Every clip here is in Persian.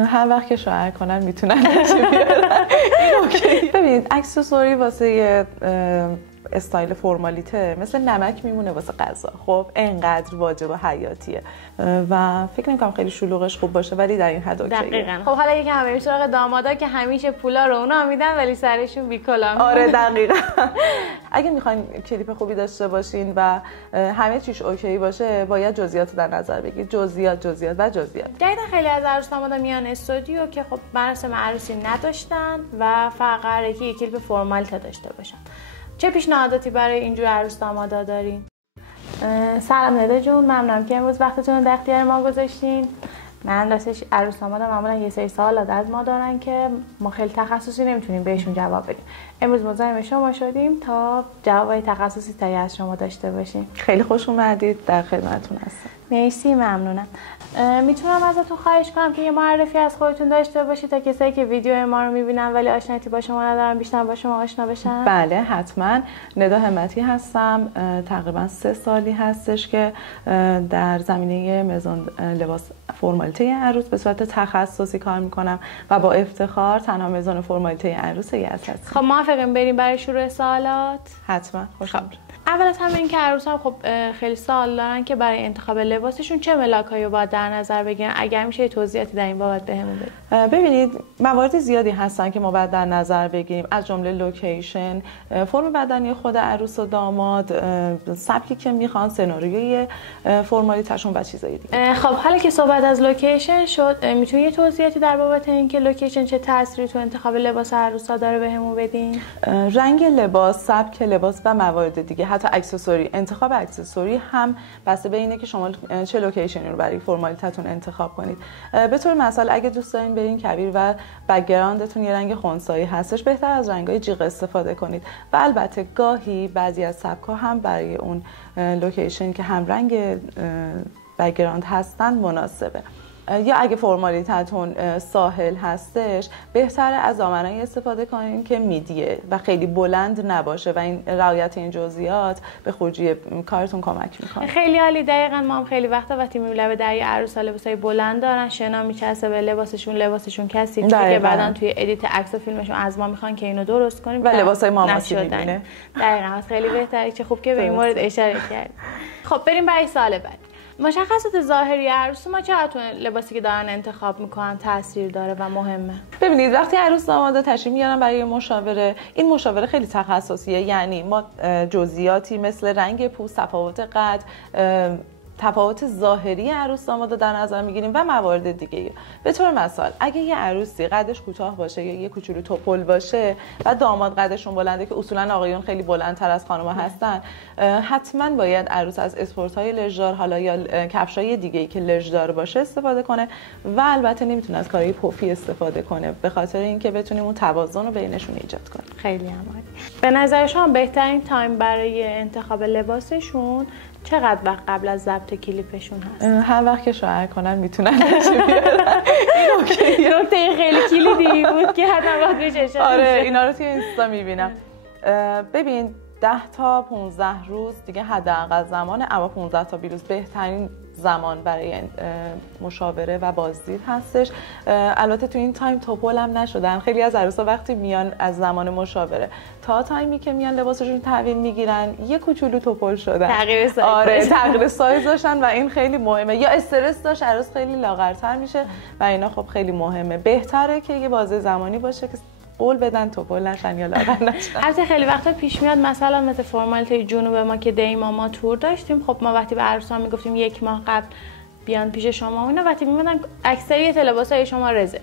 هر وقت که شوهر کنن میتونن بیارن. ببینید اکسسوری واسه استایل فرمالیته مثل نمک میمونه واسه غذا. خب اینقدر واجب و حیاتیه و فکر نمی‌کنم خیلی شلوغش خوب باشه، ولی در این حد اوکیه. دقیقاً. خب حالا یکم بریم سراغ دامادا که همیشه پولا رو اونا میدن ولی سرشون بی‌کلاه. آره دقیقاً. اگه میخواین کلیپ خوبی داشته باشین و همه چیش اوکی باشه، باید جزئیات در نظر بگیرید. جزئیات و جزئیات. جدیداً خیلی از عروس دامادا میان استودیو که خب مراسم عروسی نداشتن و فقط قراره که یک کلیپ فرمالیته داشته باشن. چه پیشنهاداتی برای اینجور عروس دامادا دارین؟ سلام ندا جون، ممنونم که امروز وقتتون رو در اختیار ما گذاشتین. من راستش عروس دامادا معمولا یه سری سوالات از ما دارن که ما خیلی تخصصی نمیتونیم بهشون جواب بدیم. امروز مزاحم شما شدیم تا جوابای تخصصی تایی از شما داشته باشیم. خیلی خوش اومدید، در خدمتتون هستم. مرسی، ممنونم. میتونم ازتون خواهش کنم که یه معرفی از خودتون داشته باشید تا کسایی که ویدیو ما رو میبینن ولی آشنایی با شما ندارن بیشتر با شما آشنا بشن؟ بله حتما. ندا همتی هستم. تقریبا 3 سالی هستش که در زمینه مزون لباس فرمالیته عروس به صورت تخصصی کار میکنم و با افتخار تنها مزون فرمالیته عروس یزد هستم. خب موافقیم بریم برای شروع سوالات؟ حتما. خوشم. اول از همه این که عروس‌ها خب خیلی سوال دارن که برای انتخاب لباسشون چه ملاکایی رو باید در نظر بگیرن. اگر میشه توضیحاتی در این بابت بهمون بدید. ببینید موارد زیادی هستن که ما باید در نظر بگیریم، از جمله لوکیشن، فرم بدنی خود عروس و داماد، سبکی که میخوان، سناریوی فرمالیتشون و چیزای دیگه. خب حالا که صحبت از لوکیشن شد، میتونید یه توضیحاتی در بابت اینکه لوکیشن چه تأثیری تو انتخاب لباس عروس‌ها داره بهمون بدین؟ رنگ لباس، سبک لباس و موارد دیگه، حتی اکسسوری. انتخاب اکسسوری هم بسته به اینه که شما چه لوکیشنی رو برای فرمالیتتون انتخاب کنید. به طور مثال اگه دوست دارین برین کبیر و بک‌گراندتون یه رنگ خنثایی هستش، بهتر از رنگ‌های جیغ استفاده کنید و البته گاهی بعضی از سبک‌ها هم برای اون لوکیشن که هم رنگ بک‌گراند هستن مناسبه. یا اگه فرمالیتتون ساحل هستش، بهتره از دامنه‌ای استفاده کنین که میدیه و خیلی بلند نباشه و این رعایت این جزئیات به خروجی کارتون کمک میکنه. خیلی عالی. دقیقاً ما هم خیلی وقتا وقتی میبینیم در عروس‌ها لباسای بلند دارن، شنا میچسبه به لباسشون کثیف که بعدن توی ادیت عکس و فیلمشون از ما میخوان که اینو درست کنیم و لباسای ماماسی میبینه. دقیقاً. خیلی بهتره. چه خوب که به این مورد اشاره کردید. خب بریم برای سوال بعد. مشخصات ظاهری عروس ما چقدر لباسی که دارن انتخاب میکنن تاثیر داره و مهمه؟ ببینید وقتی عروس داماد تشریف میارن برای مشاوره، این مشاوره خیلی تخصصیه. یعنی ما جزئیاتی مثل رنگ پوست، تفاوت قد، تفاوت ظاهری عروس داماد در نظر میگیریم و موارد دیگه. به طور مثال اگه یه عروسی قدش کوتاه باشه یا یه کوچولو توپل باشه و داماد قدشون بلنده که اصولا آقایون خیلی بلندتر از خانم‌ها هستن، حتما باید عروس از اسپورت‌های لژدار حالا یا کفشای دیگه‌ای که لژدار باشه استفاده کنه و البته نمیتونه از کارهای پفی استفاده کنه، به خاطر اینکه بتونیم اون توازن رو بینشون ایجاد کنیم. خیلی عالی. به نظر شما بهترین تایم برای انتخاب لباسشون چقدر وقت قبل از ضبط کلیپشون هست؟ هر وقت که شوهر کنن میتونن بیارن. این نکته خیلی کلیدی بود که حتما باید بهش اشاره. آره اینا رو توی اینستا میبینم. ببین 10 تا 15 روز دیگه حداقل زمانه، اما 15 تا 20 روز بهترین زمان برای مشاوره و بازدید هستش. البته تو این تایم توپل هم نشدن. خیلی از عروسا وقتی میان از زمان مشاوره تا تایمی که میان لباسشون تحویل میگیرن یه کوچولو توپل شدن. تغییر سایز. آره تغییر سایز داشتن و این خیلی مهمه. یا استرس داشت عروس خیلی لاغرتر میشه و اینا خب خیلی مهمه. بهتره که یه بازه زمانی باشه که قول بدن توپل نشن یا لاغر نشن. البته خیلی وقتا پیش میاد مثلا مثل فرمالیته جنوب ما که دیما ما تور داشتیم، خب ما وقتی به عروسا میگفتیم 1 ماه قبل بیان پیش شما، اینا وقتی میمدن اکثریت لباسای شما رزرو.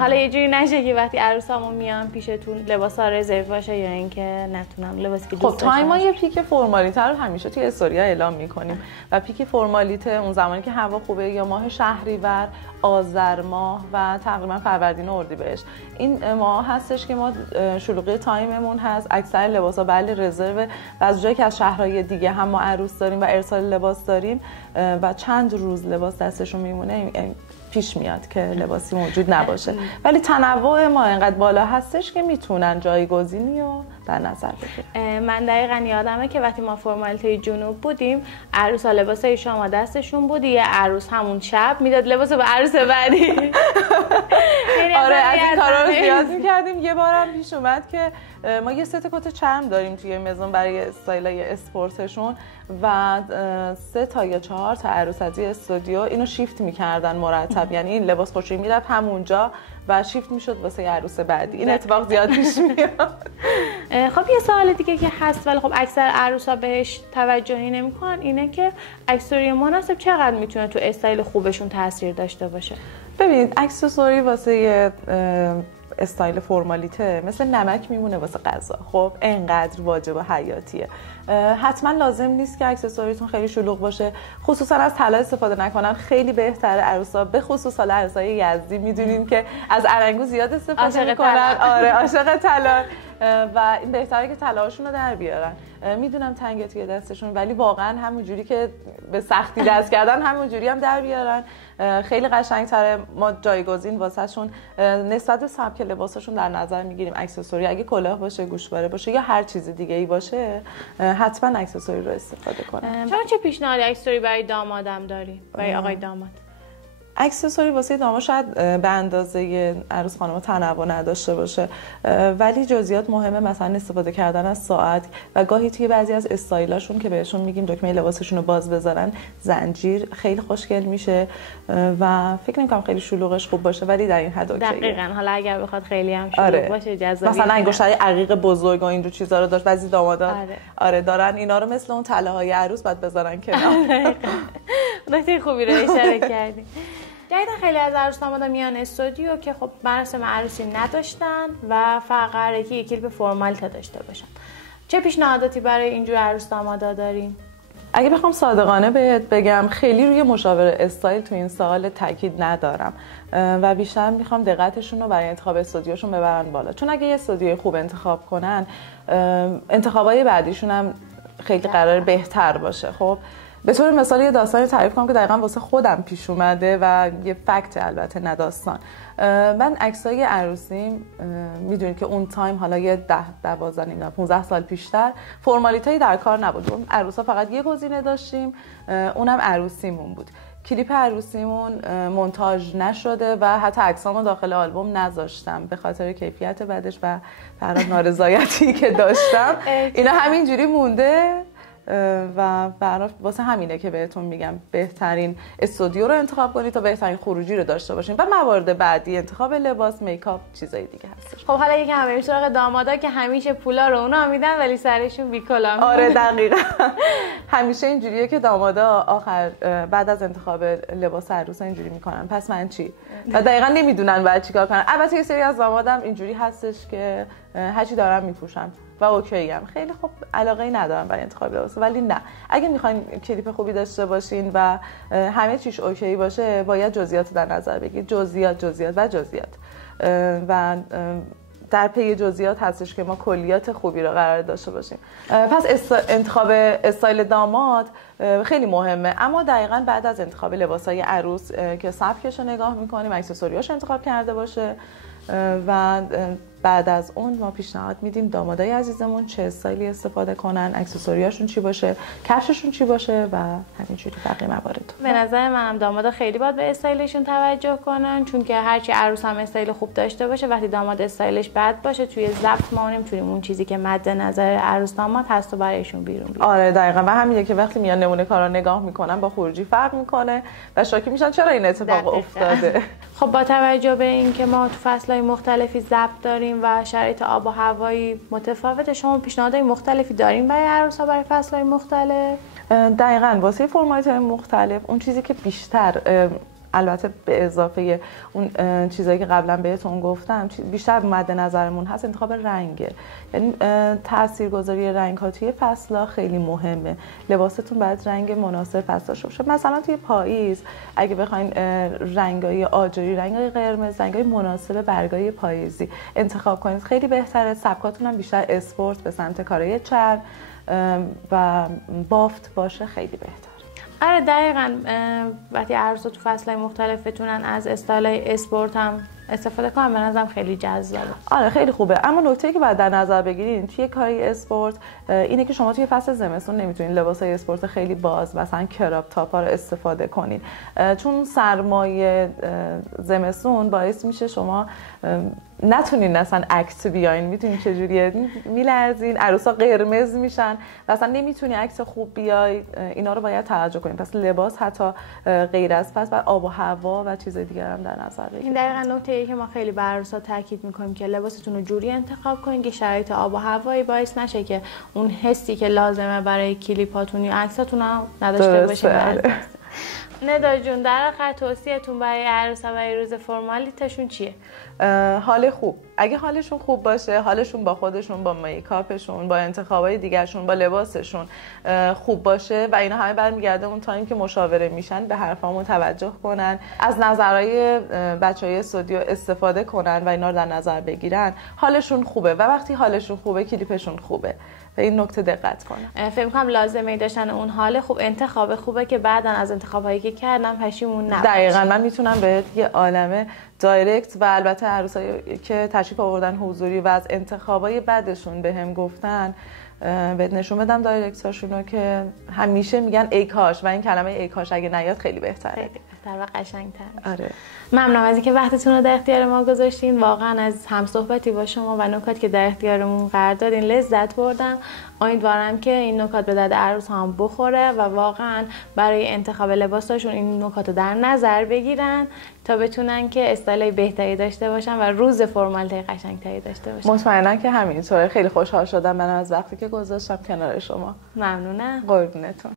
حالا یه جوری نشه که وقتی عروسامون میان پیشتون لباسا رزرو باشه یا اینکه نتونم لباسی که دوست داشتم. خب تایما یه پیک فرمالیته رو همیشه توی استوریا اعلام میکنیم و پیک فرمالیته اون زمانی که هوا خوبه یا ماه شهریور، آذر ماه و تقریبا فروردین و اردیبهشت، این ماه هستش که ما شلوغی تایممون هست. اکثر لباسا بله رزرو و از جایی که از شهرهای دیگه هم ما عروس داریم و ارسال لباس داریم و چند روز لباس دستشون میمونه، پیش میاد که لباسی موجود نباشه، ولی تنوع ما اینقدر بالا هستش که میتونن جایگزینی رو در نظر بگیرن. من دقیقاً یادمه که وقتی ما فرمالیته جنوب بودیم، عروسا لباسای شما دستشون بود، یه عروس همون شب میداد لباسو به عروس بعدی. آره از این کارا رو زیاد میکردیم. یه بارم پیش اومد که ما یه ست کت چرم داریم توی مزون برای استایلای اسپورتشون و 3 تا یا 4 تا عروس از استودیو اینو شیفت میکردن مرتب، یعنی این لباس خوشی میرفت همونجا و شیفت میشد واسه عروس بعدی. این اتفاق زیاد پیش میاد. خب یه سوال دیگه که هست ولی خب اکثر عروسا بهش توجهی نمیکنن اینه که اکسسوری مناسب چقدر میتونه تو استایل خوبشون تاثیر داشته باشه؟ ببینید اکسسوری واسه یه استایل فرمالیته مثل نمک میمونه واسه غذا. خب اینقدر واجب و حیاتیه. حتما لازم نیست که اکسسوریتون خیلی شلوغ باشه، خصوصا از طلا استفاده نکنن خیلی بهتره. عروسا به خصوص حالا عروسای یزدی میدونیم که از ارنگو زیاد استفاده میکنن. آره عاشق طلا و این بهتره که طلاهاشون رو در بیارن. میدونم تنگه توی دستشون ولی واقعا همون جوری که به سختی دست کردن همون جوری هم در بیارن. خیلی قشنگتره. ما جایگزین واسهشون نسبت به سبک لباسشون در نظر میگیریم اکسسوری. اگه کلاه باشه، گوشواره باشه یا هر چیز دیگه ای باشه حتما اکسسوری رو استفاده کنن. شما چه پیشنهادی اکسسوری برای دامادم داری؟ برای آقای داماد؟ اکسسوری واسه داماد شاید به اندازه عروس خانم تنوع نداشته باشه ولی جزئیات مهمه، مثلا استفاده کردن از ساعت و گاهی توی بعضی از استایلاشون که بهشون میگیم دکمه لباسشون رو باز بذارن زنجیر خیلی خوشگل میشه و فکر نمی‌کنم خیلی شلوغش خوب باشه ولی در این حد اوکیه. دقیقاً. حالا اگر بخواد خیلی هم شلوغ باشه جذاب مثلا انگشتر عقیق بزرگ و اینجور چیزا رو داشت بعضی دامادا آره دارن اینا رو مثل اون طلاهای عروس بعد بذارن کنار. نکته خوبی رو اشاره کردی. جدیدا خیلی از عروس دامادا میان استودیو که خب مراسم عروسی نداشتن و فقط قراره که یک کلیپ فرمالیته داشته باشن. چه پیشنهاداتی برای اینجور عروس دامادا دارین؟ اگه بخوام صادقانه بهت بگم خیلی روی مشاور استایل تو این سال تاکید ندارم و بیشتر میخوام دقتشون رو برای انتخاب استودیوشون ببرن بالا، چون اگه یه استودیوی خوب انتخاب کنن انتخابای بعدیشون هم خیلی قرار بهتر باشه. خب به طور مثال یه داستانی تعریف کنم که دقیقاً واسه خودم پیش اومده و یه فکت البته نه داستان. من عکسای عروسیم میدونید که اون تایم حالا یه 10 15 سال پیشتر فرمالیتایی در کار نبود. اون عروسا فقط یه گزینه داشتیم، اونم عروسیمون بود. کلیپ عروسیمون مونتاژ نشده و حتی عکسامو داخل آلبوم نذاشتم به خاطر کیفیت بعدش و برای نارضایتی که داشتم. اینا همینجوری مونده و برای واسه همینه که بهتون میگم بهترین استودیو رو انتخاب کنید تا بهترین خروجی رو داشته باشین و موارد بعدی انتخاب لباس، میکاپ، چیزای دیگه هستش. خب حالا یکم بریم سراغ دامادا که همیشه پولا رو اونا میدن ولی سرشون بیکلا. آره دقیقاً. همیشه اینجوریه که دامادا آخر بعد از انتخاب لباس عروس اینجوری میکنن پس من چی؟ و دقیقاً نمیدونن بعد چیکار کنن. البته یه سری از دامادم اینجوری هستش که هر چی دارن میپوشن و اوکی هم خیلی خوب علاقه‌ای ندارم برای انتخاب لباس، ولی نه اگه میخواین کلیپ خوبی داشته باشین و همه چیش اوکی باشه باید جزئیات در نظر بگیرید. جزئیات و در پی جزئیات هستش که ما کلیات خوبی رو قرار داشته باشیم. پس انتخاب استایل داماد خیلی مهمه، اما دقیقاً بعد از انتخاب لباسای عروس که سبکش رو نگاه می‌کنیم، اکسسوریاش انتخاب کرده باشه و بعد از اون ما پیشنهاد میدیم دامادای عزیزمون چه استایلی استفاده کنن، اکسسوریاشون چی باشه، کفششون چی باشه و همینجوری بقیه موارد. به نظر منم دامادا خیلی باید به استایلشون توجه کنن، چون که هرچی عروس هم استایل خوب داشته باشه وقتی داماد استایلش بد باشه توی ضبط ما نمیتونیم اون چیزی که مد نظر عروس داماد هست و برایشون بیرون بیاریم. آره دقیقاً. و همینه که وقتی میان نمونه کارا نگاه میکنن با خروجی فرق میکنه و شاکی میشن چرا این اتفاق افتاده. خب با توجه به اینکه ما تو فصل‌های مختلفی ضبط داریم و شرایط آب و هوایی متفاوته، شما پیشنهادهای مختلفی داریم برای عروس‌ها برای فصل‌های مختلف؟ دقیقاً. واسه فرمالیت‌های مختلف اون چیزی که بیشتر البته به اضافه اون چیزایی که قبلا بهتون گفتم بیشتر مد نظرمون هست انتخاب رنگه. یعنی تاثیرگذاری رنگ‌ها توی فصل‌ها خیلی مهمه. لباستون باید رنگ مناسب فصل داشته باشه. مثلا توی پاییز اگه بخواید رنگ‌های آجری، رنگ‌های قرمز، رنگ‌های مناسب برگای پاییزی انتخاب کنید خیلی بهتره. سبکاتون هم بیشتر اسپورت به سمت کارهای چرم و بافت باشه خیلی بهتر. آره دقیقاً. وقتی عروسا تو فصل‌های مختلف بتونن از استایل‌های اسپورت هم استفاده کنن، به نظرم خیلی جذابه. آره خیلی خوبه. اما نکته‌ای که باید در نظر بگیرین توی کاری اسپورت اینه که شما توی فصل زمستون نمیتونین لباسای اسپورت خیلی باز مثلا کراپ تاپا رو استفاده کنین، چون سرمایه زمستون باعث میشه شما نتونین اصلا عکس بیاین. میتونین چجوریه میلرزین، عروسا قرمز میشن و اصلا نمیتونی عکس خوب بیای. اینا رو باید توجه کنین. پس لباس حتی غیر از پس و آب و هوا و چیز دیگه هم در نظر بگیرید. این دقیقاً نکته‌ای که ما خیلی بر عروسا تاکید میکنیم که لباستون رو جوری انتخاب کنین که شرایط آب و هوایی باعث نشه که اون حسی که لازمه برای کلیپاتون یا عکساتون هم نداشته باشین. ندا جون، در آخر توصیه‌تون برای عروسا برای روز فرمالیتشون چیه؟ حال خوب. اگه حالشون خوب باشه، حالشون با خودشون، با میکاپشون، با انتخابای دیگرشون، با لباسشون خوب باشه و اینا همه برمیگرده اون تایم که مشاوره میشن به حرفامون توجه کنن، از نظرهای بچهای استودیو استفاده کنن و اینا رو در نظر بگیرن، حالشون خوبه و وقتی حالشون خوبه کلیپشون خوبه. به این نکته دقت کنم. فکر می‌کنم لازمه داشتن اون حال خوب، انتخاب خوبه که بعداً از انتخابایی که کردم پشیمون نباشم. دقیقاً. من میتونم بهت یه عالمه دایرکت و البته عروسایی که تشریف آوردن حضوری و از انتخابای بعدشون بهم گفتن بهت نشون بدم دایرکتاشونو که همیشه میگن ای کاش، و این کلمه ای کاش اگه نیاد خیلی بهتره. خیلی بهتر و قشنگ‌تر. آره. ممنونم از اینکه وقتتون رو در اختیار ما گذاشتین. واقعا از همصحبتی با شما و نکاتی که در اختیارمون قرار دادین لذت بردم. امیدوارم که این نکات به درد عروس هم بخوره و واقعا برای انتخاب لباساشون این نکات رو در نظر بگیرن تا بتونن که استایل بهتری داشته باشن و روز فرمالیته قشنگتری داشته باشن. مطمئنا که همینطوره. خیلی خوشحال شدم من از وقتی که گذاشتم کنار شما. ممنونم. قربونتون.